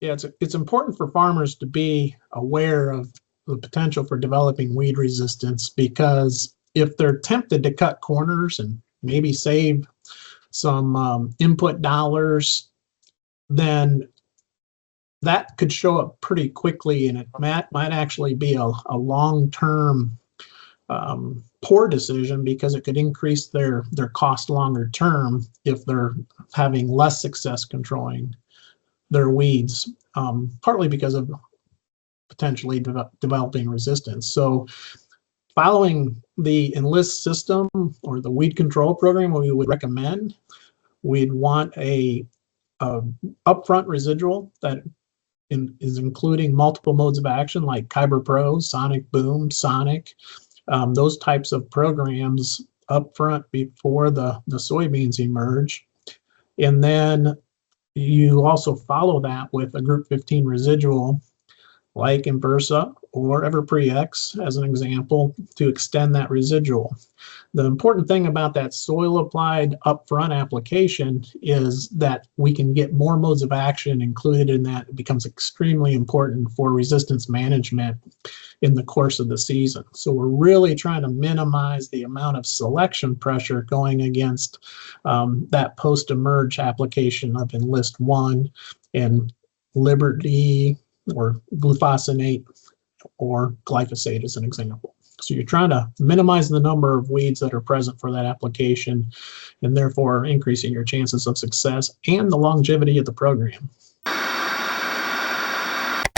Yeah, it's important for farmers to be aware of the potential for developing weed resistance, because if they're tempted to cut corners and maybe save some input dollars, then that could show up pretty quickly, and it might actually be a long-term poor decision, because it could increase their cost longer term if they're having less success controlling their weeds, partly because of potentially developing resistance. So following the Enlist system or the weed control program, we would recommend, we'd want a upfront residual that is including multiple modes of action like Kyber Pro, Sonic Boom, Sonic, those types of programs up front before the soybeans emerge. And then you also follow that with a Group 15 residual like Inversa or Everprex as an example to extend that residual. The important thing about that soil applied upfront application is that we can get more modes of action included in that. It becomes extremely important for resistance management in the course of the season. So we're really trying to minimize the amount of selection pressure going against that post-emerge application of Enlist 1 and Liberty or glufosinate or glyphosate as an example. So you're trying to minimize the number of weeds that are present for that application, and therefore increasing your chances of success and the longevity of the program.